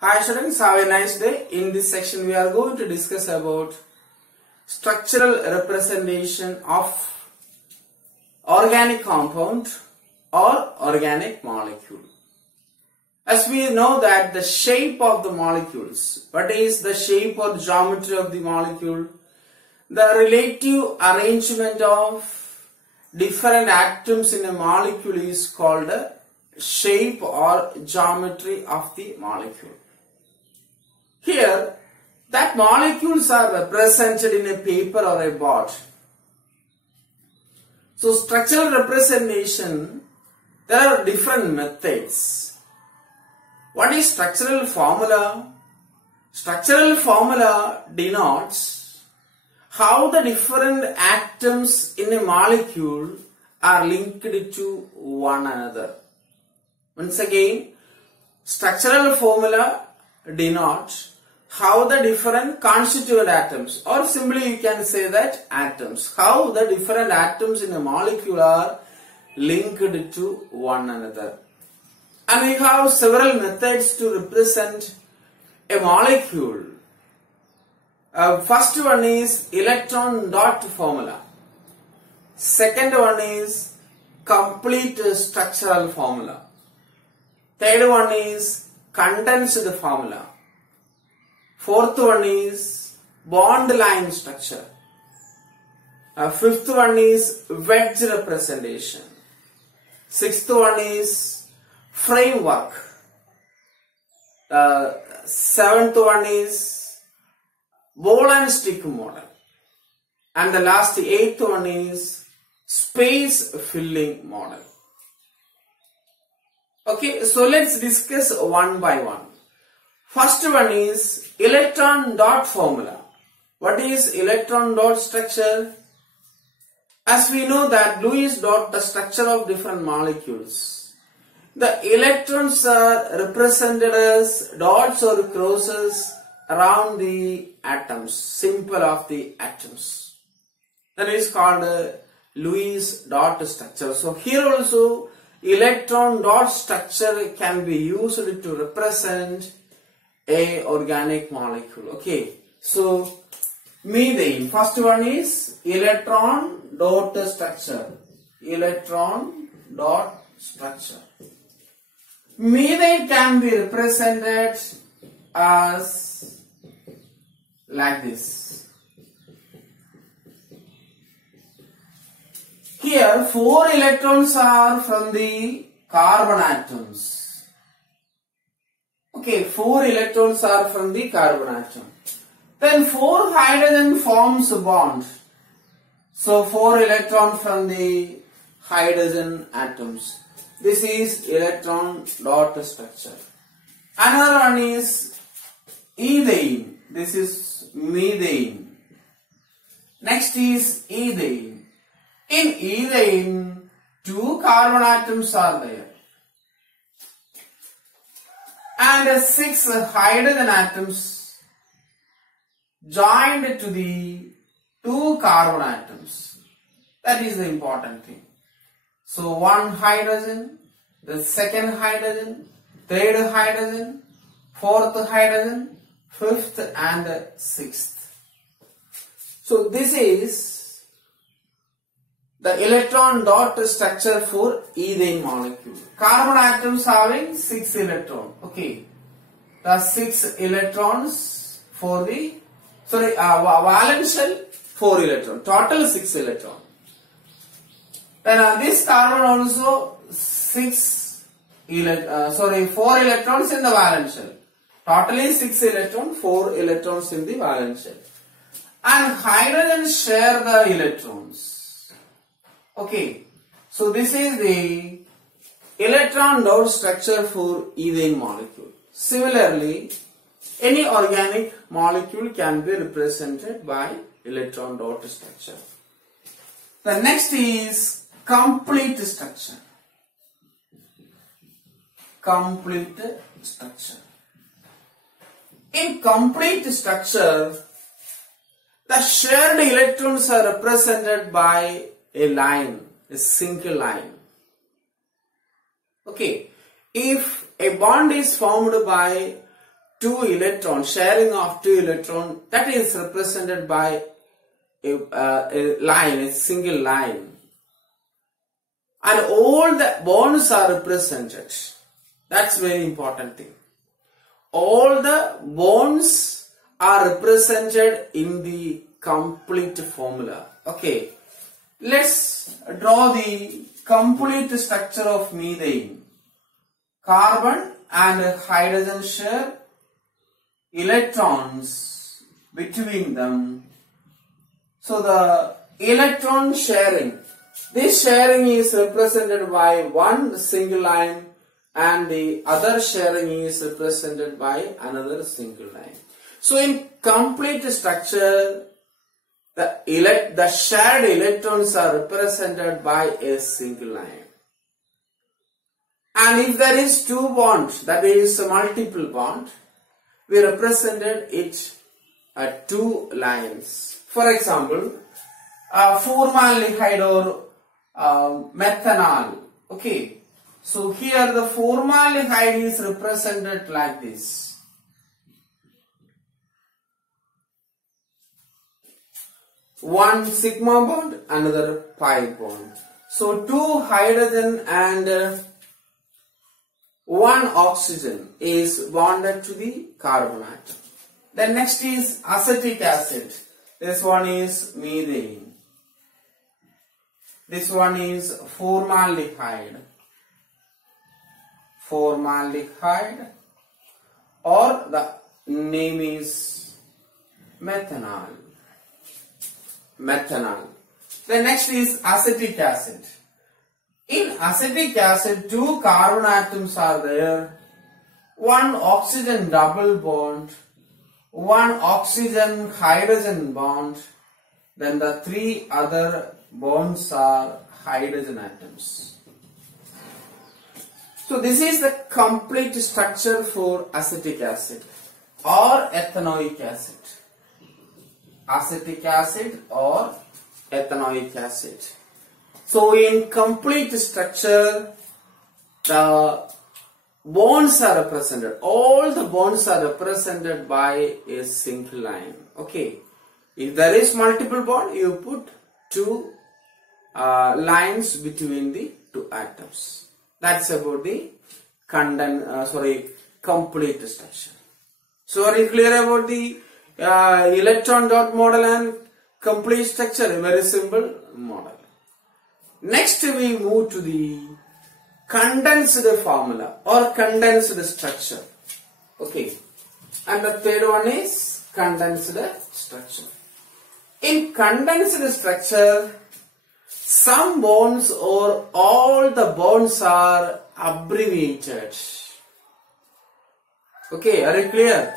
Hi students, have a nice day. In this section we are going to discuss about structural representation of organic compound or organic molecule. As we know that the shape of the molecules, what is the shape or geometry of the molecule? The relative arrangement of different atoms in a molecule is called the shape or geometry of the molecule. Here, that molecules are represented in a paper or a board. So, structural representation, there are different methods. What is structural formula? Structural formula denotes how the different atoms in a molecule are linked to one another. Once again, structural formula denotes how the different constituent atoms, or simply you can say that atoms, how the different atoms in a molecule are linked to one another. And we have several methods to represent a molecule. First one is electron dot formula. Second one is complete structural formula. Third one is condensed formula. Fourth one is bond line structure. Fifth one is wedge representation. Sixth one is framework. Seventh one is ball and stick model. And the last eighth one is space filling model. Okay, so let's discuss one by one. First one is electron dot formula. What is electron dot structure? As we know that Lewis dot, the structure of different molecules. The electrons are represented as dots or crosses around the atoms, symbol of the atoms. That is called Lewis dot structure. So here also electron dot structure can be used to represent a organic molecule. Okay, so methane, first one is electron dot structure. Electron dot structure. Methane can be represented as like this. Here 4 electrons are from the carbon atoms. Okay, 4 electrons are from the carbon atom. Then 4 hydrogen forms a bond. So 4 electrons from the hydrogen atoms. This is electron dot structure. Another one is ethane. This is methane. Next is ethane. In ethane, 2 carbon atoms are there. And 6 hydrogen atoms joined to the 2 carbon atoms. That is the important thing. So 1 hydrogen, the second hydrogen, third hydrogen, fourth hydrogen, fifth and sixth. So this is the electron dot structure for ethane molecule. Carbon atoms having 6 electrons. Okay, the 6 electrons for the valence shell 4 electrons. Total 6 electrons. Then this carbon also 4 electrons in the valence shell. Totally 6 electrons, 4 electrons in the valence shell. And hydrogen share the electrons. Okay, so this is the electron dot structure for ethane molecule. Similarly, any organic molecule can be represented by electron dot structure. The next is complete structure. Complete structure. In complete structure, the shared electrons are represented by a line, a single line. Okay, if a bond is formed by two electrons, sharing of two electrons, that is represented by a line, a single line. And all the bonds are represented. That's very important thing. All the bonds are represented in the complete formula. Okay, let's draw the complete structure of methane. Carbon and hydrogen share electrons between them. So the electron sharing, this sharing is represented by one single line and the other sharing is represented by another single line. So in complete structure, the shared electrons are represented by a single line. And if there is two bonds, that is a multiple bond, we represented it at two lines. For example, formaldehyde or methanol. Okay, so here the formaldehyde is represented like this. One sigma bond, another pi bond. So two hydrogen and one oxygen is bonded to the carbon atom. Then next is acetic acid. This one is methane. This one is formaldehyde. Formaldehyde, or the name is methanol. Methanol. The next is acetic acid. In acetic acid, two carbon atoms are there. One oxygen double bond, one oxygen hydrogen bond, then the three other bonds are hydrogen atoms. So this is the complete structure for acetic acid or ethanoic acid. Acetic acid or ethanoic acid. So in complete structure, the bonds are represented. All the bonds are represented by a single line. Okay. If there is multiple bond, you put two lines between the two atoms. That's about the complete structure. So are you clear about the electron dot model and complete structure? A very simple model. Next we move to the condensed formula or condensed structure. Okay. And the third one is condensed structure. In condensed structure, some bonds or all the bonds are abbreviated. Okay, are you clear?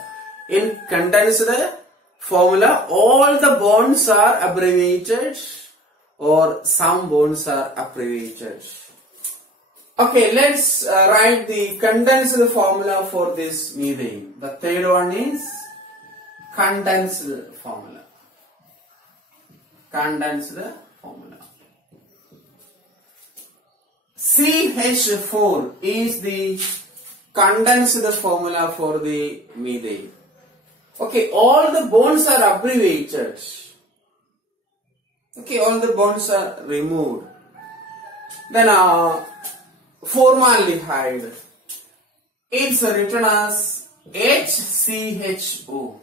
In condensed formula, all the bonds are abbreviated or some bonds are abbreviated. Okay, let's write the condensed formula for this methane. The third one is condensed formula. Condensed formula. CH4 is the condensed formula for the methane. Okay, all the bonds are abbreviated. Okay, all the bonds are removed. Then formaldehyde, it's written as HCHO.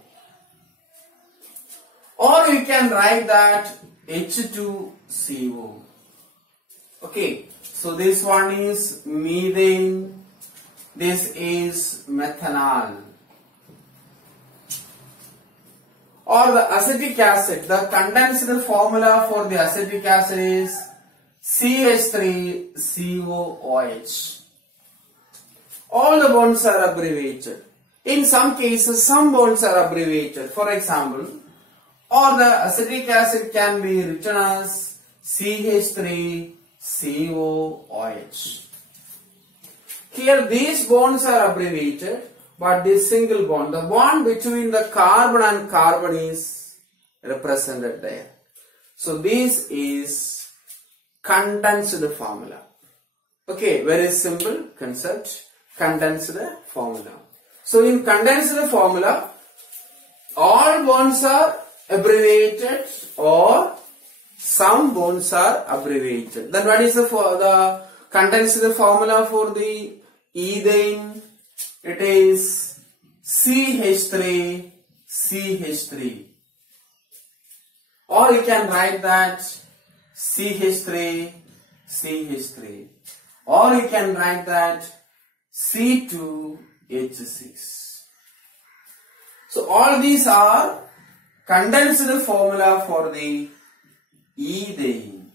Or we can write that H2CO. Okay, so this one is methane, this is methanol. Or the acetic acid, the condensed formula for the acetic acid is CH3COOH. All the bonds are abbreviated. In some cases, some bonds are abbreviated. For example, or the acetic acid can be written as CH3COOH. Here these bonds are abbreviated, but this single bond, the bond between the carbon and carbon is represented there. So this is condensed formula. Okay, very simple concept, condensed formula. So in condensed formula, all bonds are abbreviated or some bonds are abbreviated. Then what is the condensed formula for the ethane? It is CH3, CH3. Or you can write that CH3, CH3. Or you can write that C2H6. So all these are condensed formula for the ethane.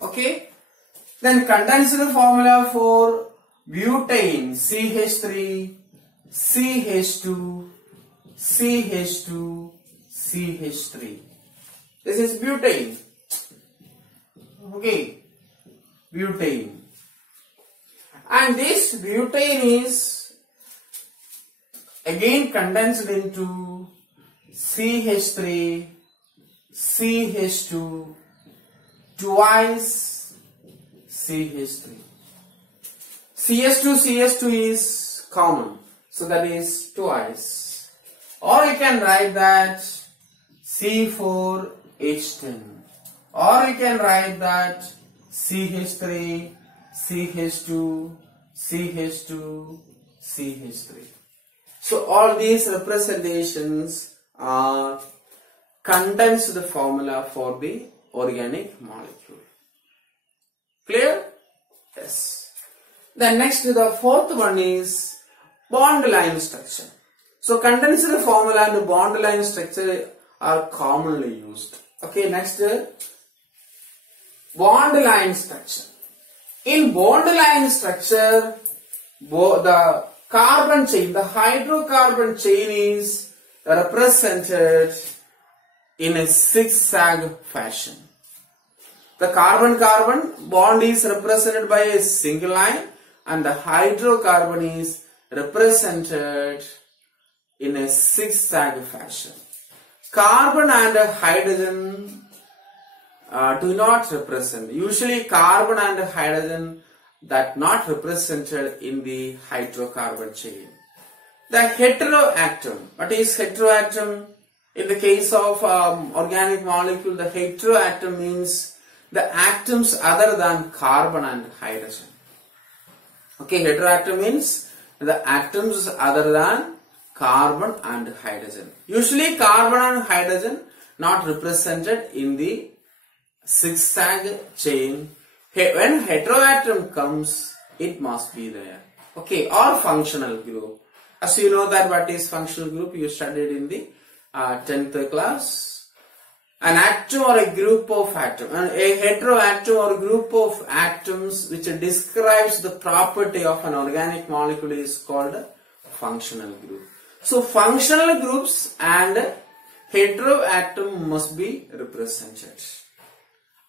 Okay. Then condensed formula for butane, CH3, CH2, CH2, CH3. This is butane. Okay. Butane. And this butane is again condensed into CH3, CH2, twice CH3. CH2 is common, so that is twice. Or you can write that C4H10. Or you can write that CH3, CH2, CH2, CH3. So all these representations are condensed formula for the organic molecule. Clear? Yes. Then next, the fourth one is bond line structure. So condensed formula and bond line structure are commonly used. Okay, next, bond line structure. In bond line structure, the carbon chain, the hydrocarbon chain is represented in a zigzag fashion. The carbon-carbon bond is represented by a single line and the hydrocarbon is represented in a zigzag fashion. Carbon and hydrogen do not represent. Usually carbon and hydrogen that not represented in the hydrocarbon chain. The heteroatom. What is heteroatom? In the case of organic molecule, the heteroatom means the atoms other than carbon and hydrogen. Okay, heteroatom means the atoms other than carbon and hydrogen. Usually carbon and hydrogen not represented in the zigzag chain. When heteroatom comes, it must be there. Okay, or functional group. As you know that what is functional group, you studied in the 10th class. An atom or a group of atoms, a heteroatom or group of atoms which describes the property of an organic molecule is called a functional group. So functional groups and heteroatom must be represented.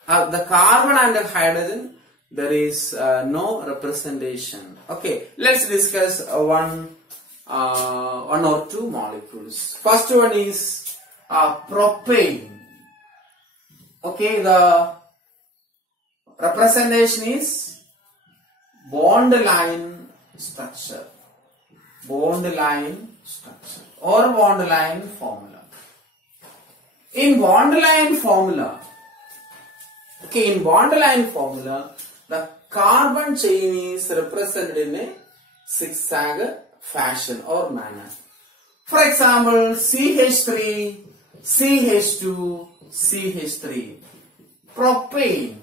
The carbon and the hydrogen, there is no representation. Okay, let's discuss one or two molecules. First one is propane. Okay, the representation is bond line structure. Bond line structure or bond line formula. In bond line formula, the carbon chain is represented in a zigzag fashion or manner. For example, CH3, CH2, CH3. Propane.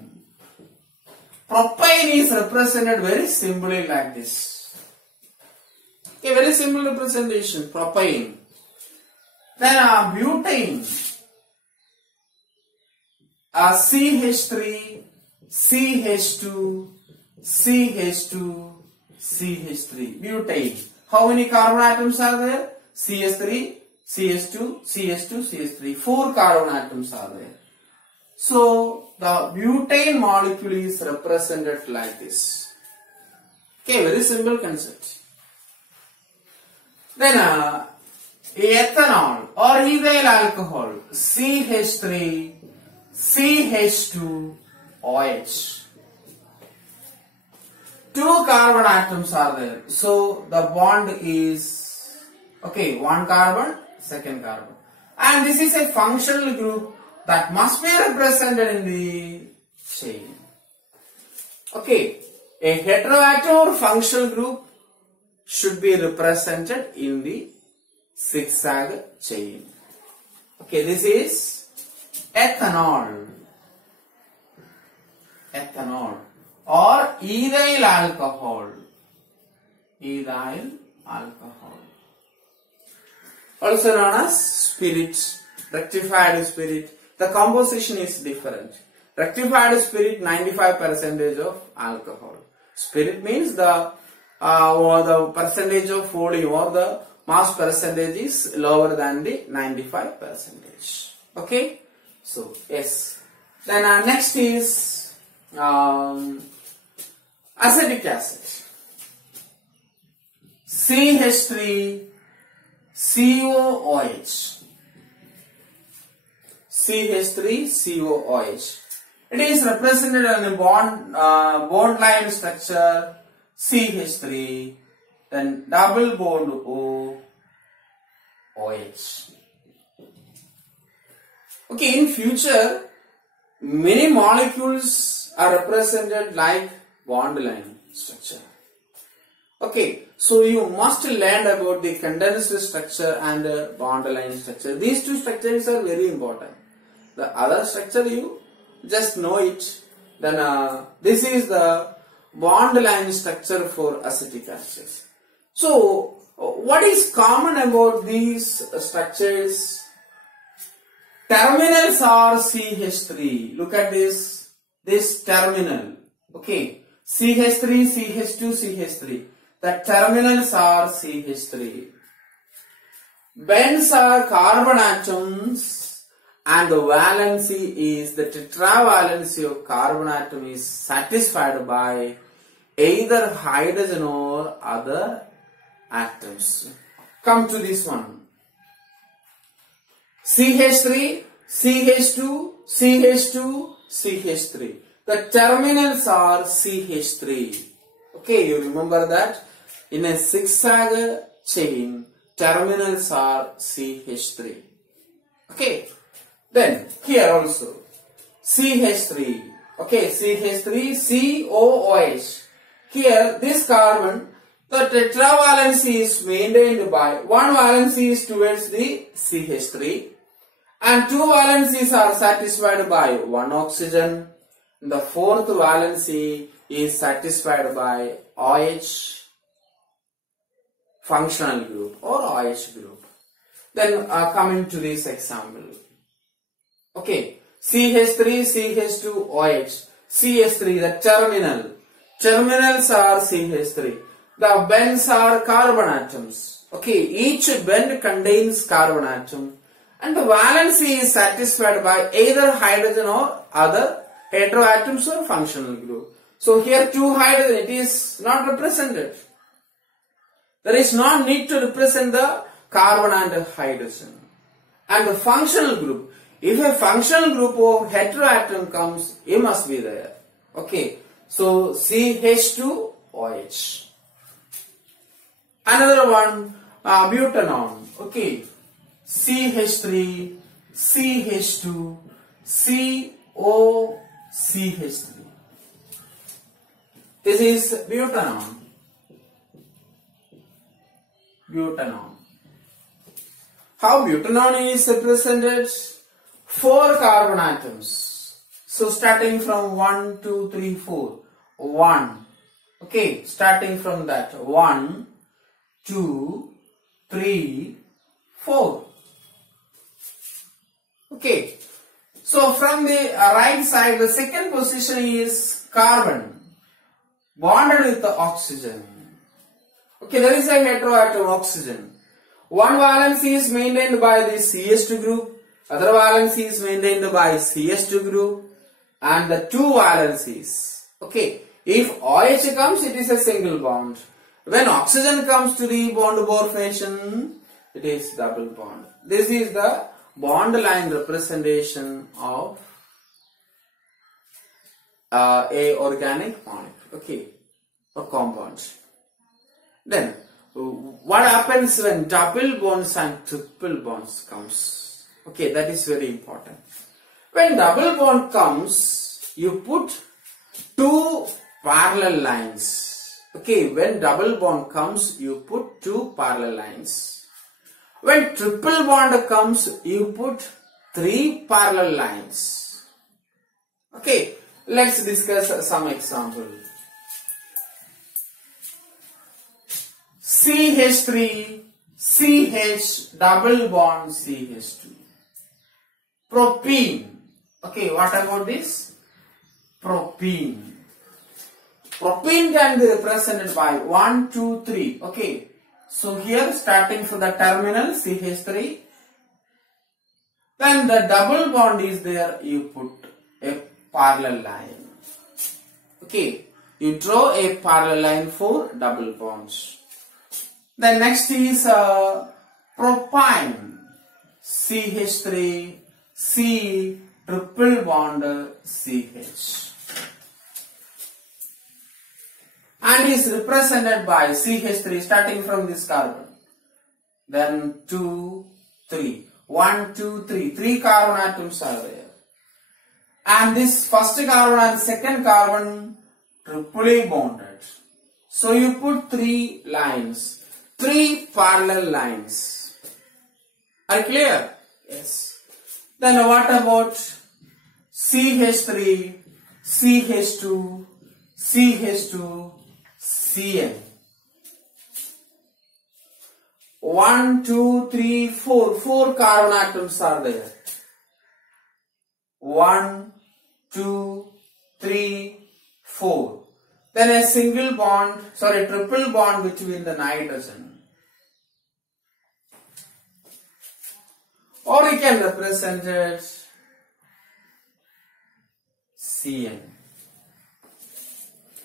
Propane is represented very simply like this. Okay, very simple representation. Propane. Then butane. CH3, CH2, CH2, CH3. Butane. How many carbon atoms are there? CH3, CH2, CH2, CH3. 4 carbon atoms are there. So the butane molecule is represented like this. Okay, very simple concept. Then ethanol or ethyl alcohol, CH3, CH2, OH. two carbon atoms are there. So the bond is, okay, one carbon, second carbon. And this is a functional group that must be represented in the chain. Okay, a heteroatom or functional group should be represented in the zigzag chain. Okay, this is ethanol. Ethanol or ethyl alcohol. Ethyl alcohol. Also known as spirit, rectified spirit. The composition is different. Rectified spirit 95% of alcohol. Spirit means the or the percentage of volume or the mass percentage is lower than the 95%. Okay, so yes. Then next is acetic acid. CH3 COOH. CH3 COOH. It is represented on a bond line structure CH3, then double bond O, OH. Okay, in future, many molecules are represented like bond line structure. Okay, so you must learn about the condensed structure and the bond line structure. These two structures are very important. The other structure you just know it. Then this is the bond line structure for acetic acid. So what is common about these structures? Terminals are CH3. Look at this terminal. Okay, CH3, CH2, CH3. The terminals are CH3. Bends are carbon atoms, and the valency is the tetravalency of carbon atom is satisfied by either hydrogen or other atoms. Come to this one. CH3, CH2, CH2, CH3. The terminals are CH3. Okay, you remember that? In a zigzag chain, terminals are CH3. Okay. Then here also CH3. Okay, CH3 COOH. Here this carbon, the tetravalency is maintained by one valency is towards the CH3 and two valencies are satisfied by one oxygen. The fourth valency is satisfied by OH functional group or OH group. Then coming to this example. Okay, CH3, CH2, OH. CH3, the terminal. Terminals are CH3. The bends are carbon atoms. Okay, each bend contains carbon atom. And the valency is satisfied by either hydrogen or other heteroatoms or functional group. So here two hydrogen, it is not represented. There is no need to represent the carbon and hydrogen. And the functional group, if a functional group of heteroatom comes, it must be there. Okay, so CH2OH. Another one, butanol. Okay, CH3, CH2, COCH3. This is butanol. Butanol. How butanol is represented? 4 carbon atoms. So starting from 1, 2, 3, 4. 1. Okay, starting from that. 1, 2, 3, 4. Okay. So from the right side, the second position is carbon bonded with the oxygen. Okay, there is a heteroatom oxygen. One valency is maintained by the CH2 group. Other valency is maintained by CH2 group and the two valencies. Okay, if OH comes, it is a single bond. When oxygen comes to the bond formation, it is double bond. This is the bond line representation of a organic molecule. Okay, a compound. Then what happens when double bonds and triple bonds comes? Okay, that is very important. When double bond comes, you put two parallel lines. Okay, when double bond comes, you put two parallel lines. When triple bond comes, you put three parallel lines. Okay, let's discuss some example. CH3, CH, double bond CH2. Propene. Okay, what about this? Propene. Propene can be represented by 1, 2, 3. Okay, so here starting from the terminal CH3, when the double bond is there, you put a parallel line. Okay, you draw a parallel line for double bonds. The next is propyne, CH3, C, triple bond CH. And is represented by CH3 starting from this carbon. Then 2, 3. 1, 2, 3. 3 carbon atoms are there. And this first carbon and second carbon triply bonded. So you put 3 lines. 3 parallel lines. Are you clear? Yes. Then what about CH3, CH2, CH2, Cn. 1, 2, 3, 4. 4 carbon atoms are there. 1, 2, 3, 4. Then a single bond, triple bond between the nitrogen. Or you can represent it Cn.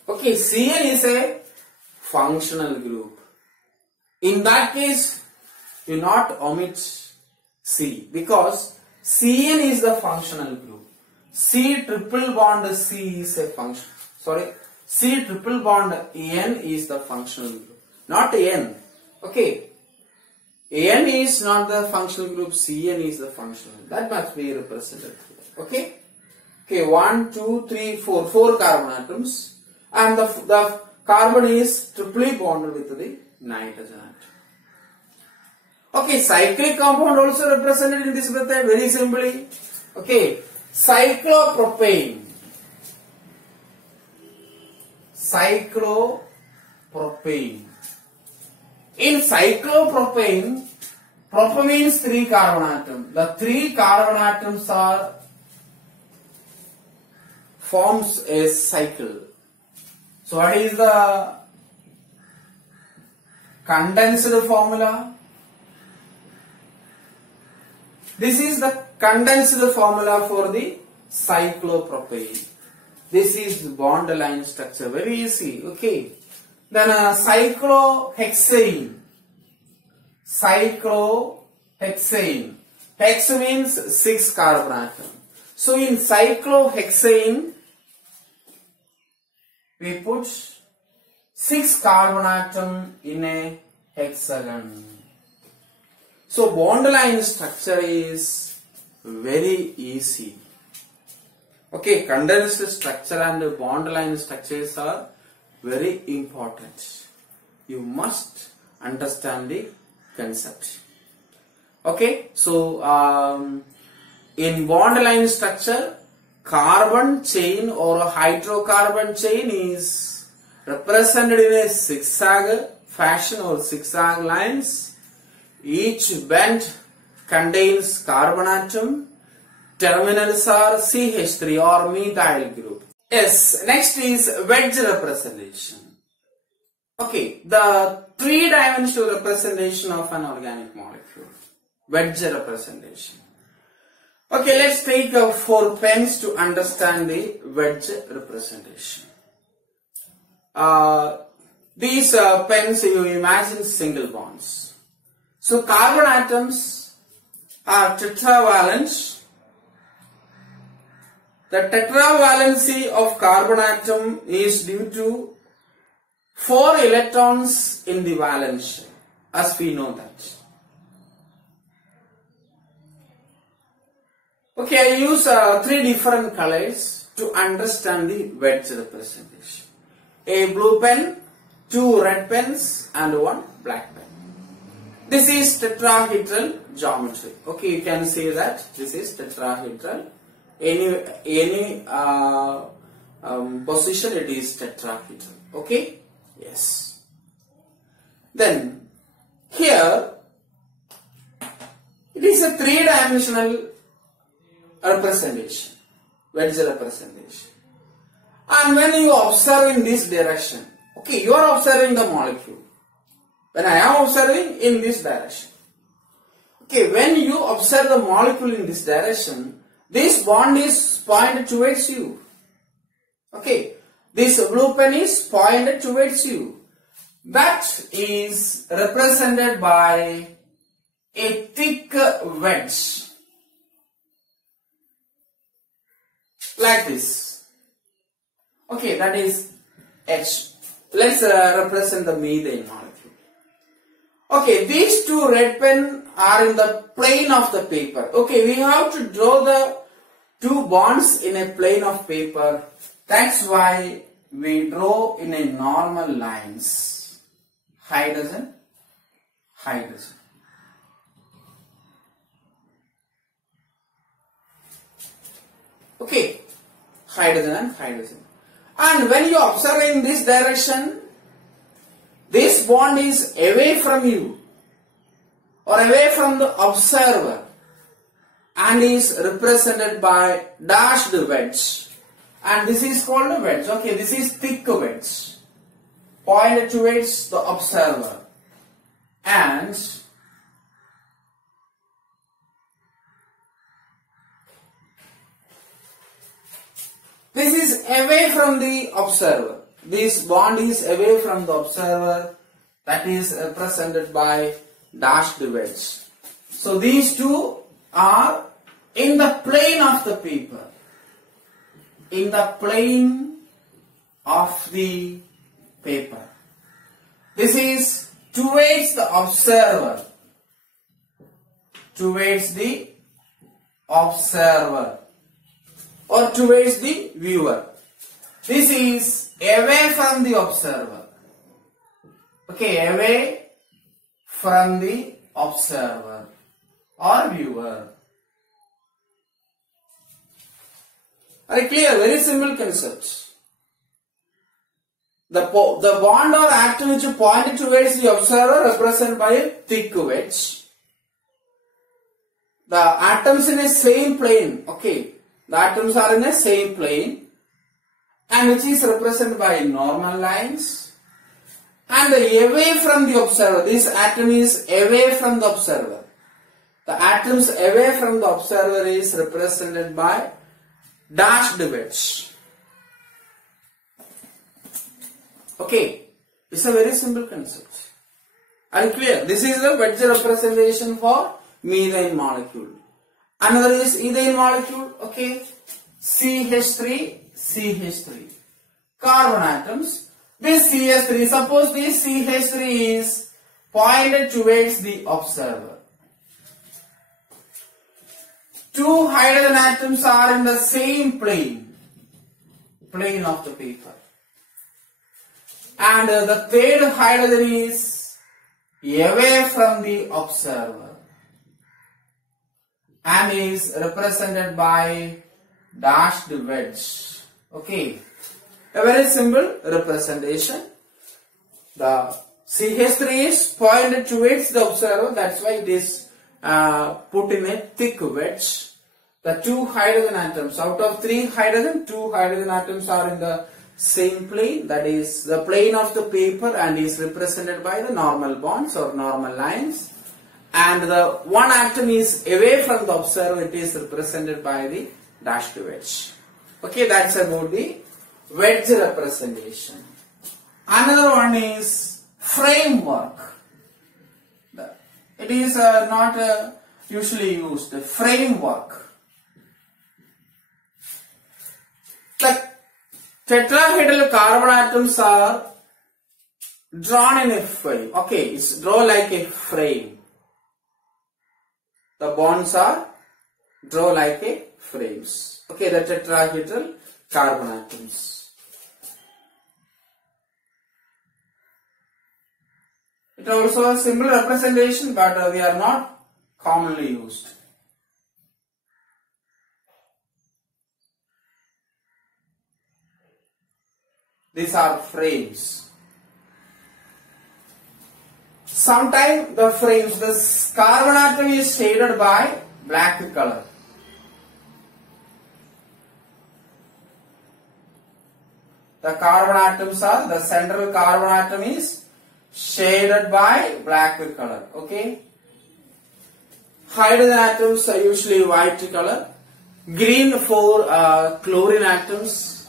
Okay, Cn is a functional group. In that case, you not omit C because Cn is the functional group. C triple bond C is a function. C triple bond N is the functional group, not N. Okay, N is not the functional group. Cn is the functional. That must be represented here. Okay. Okay. 1, 2, 3, 4. 4 carbon atoms. And the carbon is triply bonded with the nitrogen atom. Okay, cyclic compound also represented in this method very simply. Okay, cyclopropane. Cyclopropane. In cyclopropane, prop means 3 carbon atoms. The 3 carbon atoms forms a cycle. So what is the condensed formula? This is the condensed formula for the cyclopropane. This is bond line structure, very easy. Okay. Then cyclohexane. Cyclohexane. Hex means 6 carbon atom. So in cyclohexane, we put 6 carbon atom in a hexagon. So bond line structure is very easy. Okay, condensed structure and bond line structures are very important. You must understand the concept. Okay, so in bond line structure, carbon chain or a hydrocarbon chain is represented in a zigzag fashion or zigzag lines. Each bend contains carbon atom. Terminals are CH3 or methyl group. Yes, next is wedge representation. Okay, the 3-dimensional representation of an organic molecule. Wedge representation. Okay, let's take 4 pens to understand the wedge representation. These pens, you imagine single bonds. So carbon atoms are tetravalent. The tetravalency of carbon atom is due to 4 electrons in the valence shell, as we know that. Okay, I use 3 different colors to understand the wedge representation. A blue pen, 2 red pens and 1 black pen. This is tetrahedral geometry. Okay, you can say that this is tetrahedral. Any position it is tetrahedral. Okay, yes. Then here it is a 3-dimensional representation, wedge representation. And when you observe in this direction, okay, you are observing the molecule. When I am observing in this direction. Okay, when you observe the molecule in this direction, this bond is pointed towards you. Okay, this blue pen is pointed towards you. That is represented by a thick wedge. Like this. Okay, that is H. Let's represent the methane molecule. Okay, these 2 red pen are in the plane of the paper. Okay, we have to draw the 2 bonds in a plane of paper. That's why we draw in a normal lines. Hydrogen, hydrogen. Okay, hydrogen and hydrogen. And when you observe in this direction, this bond is away from you or away from the observer and is represented by dashed wedge. And this is called a wedge. Okay, this is thick wedge pointed towards the observer. And this is away from the observer. This bond is away from the observer. That is represented by dashed wedge. So these 2 are in the plane of the paper. In the plane of the paper. This is towards the observer. Towards the observer. Or towards the viewer. This is away from the observer. Okay, away from the observer or viewer. Are you clear? Very simple concepts. The bond or atom which is pointed towards the observer represented by a thick wedge. The atoms in a same plane. Okay. The atoms are in the same plane and which is represented by normal lines and away from the observer. This atom is away from the observer. The atoms away from the observer is represented by dashed wedge. Okay, it's a very simple concept. Are you clear? This is the wedge representation for methane molecule. Another is ethane molecule. Okay, CH3, CH3. Carbon atoms. This CH3, suppose this CH3 is pointed towards the observer. 2 hydrogen atoms are in the same plane of the paper. And the third hydrogen is away from the observer and is represented by dashed wedge. Okay, a very simple representation. The CH3 is pointed towards the observer, that's why it is put in a thick wedge. The 2 hydrogen atoms, out of 3 hydrogen, 2 hydrogen atoms are in the same plane, that is the plane of the paper, and is represented by the normal bonds or normal lines. And the 1 atom is away from the observer, it is represented by the dashed wedge. Okay, that's about the wedge representation. Another one is framework. It is not usually used. The framework. The tetrahedral carbon atoms are drawn in a frame. Okay, it's drawn like a frame. The bonds are drawn like a frames. Okay, the tetrahedral carbon atoms. It also a simple representation, but we are not commonly used. These are frames. Sometimes the frames, the carbon atom is shaded by black color. The carbon atoms are, the central carbon atom is shaded by black color. Okay. Hydrogen atoms are usually white color. Green for chlorine atoms.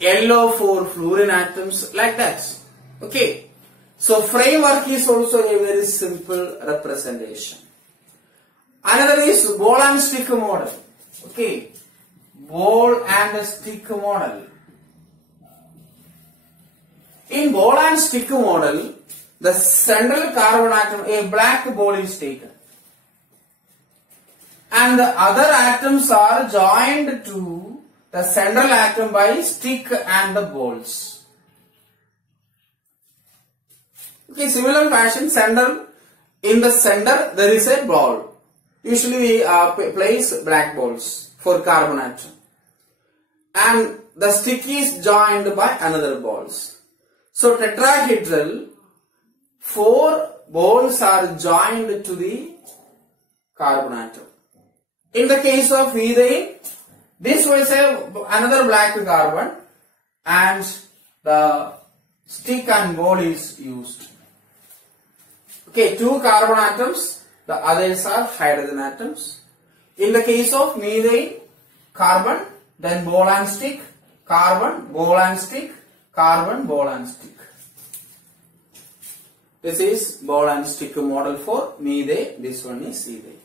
Yellow for fluorine atoms. Like that. Okay. So framework is also a very simple representation. Another is ball and stick model. Okay. Ball and stick model. In ball and stick model, the central carbon atom, a black ball is taken. And the other atoms are joined to the central atom by stick and the balls. Okay, similar fashion, in the center there is a ball. Usually we place black balls for carbon atom. And the stick is joined by another balls. So tetrahedral, 4 balls are joined to the carbon atom. In the case of methane, this was another black carbon and the stick and ball is used. Okay, 2 carbon atoms, the others are hydrogen atoms. In the case of methane, carbon, then ball and stick, carbon, ball and stick, carbon, ball and stick. This is ball and stick model for methane, this one is ethane.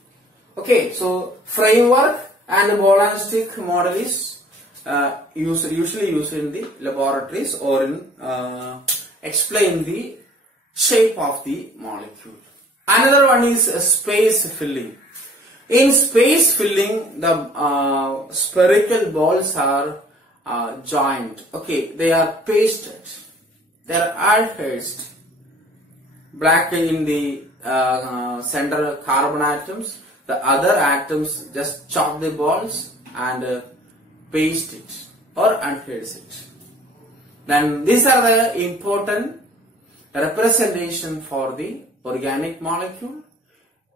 Okay, so framework and ball and stick model is usually used in the laboratories or in explain the shape of the molecule. Another one is space filling. In space filling, the spherical balls are joined. Okay, they are pasted. They are adhered. Black in the center carbon atoms. The other atoms just chop the balls and paste it or adheres it. Then these are the important representation for the organic molecule.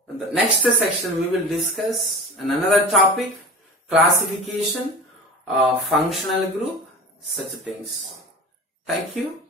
In the next section we will discuss another topic, classification, functional group, such things. Thank you.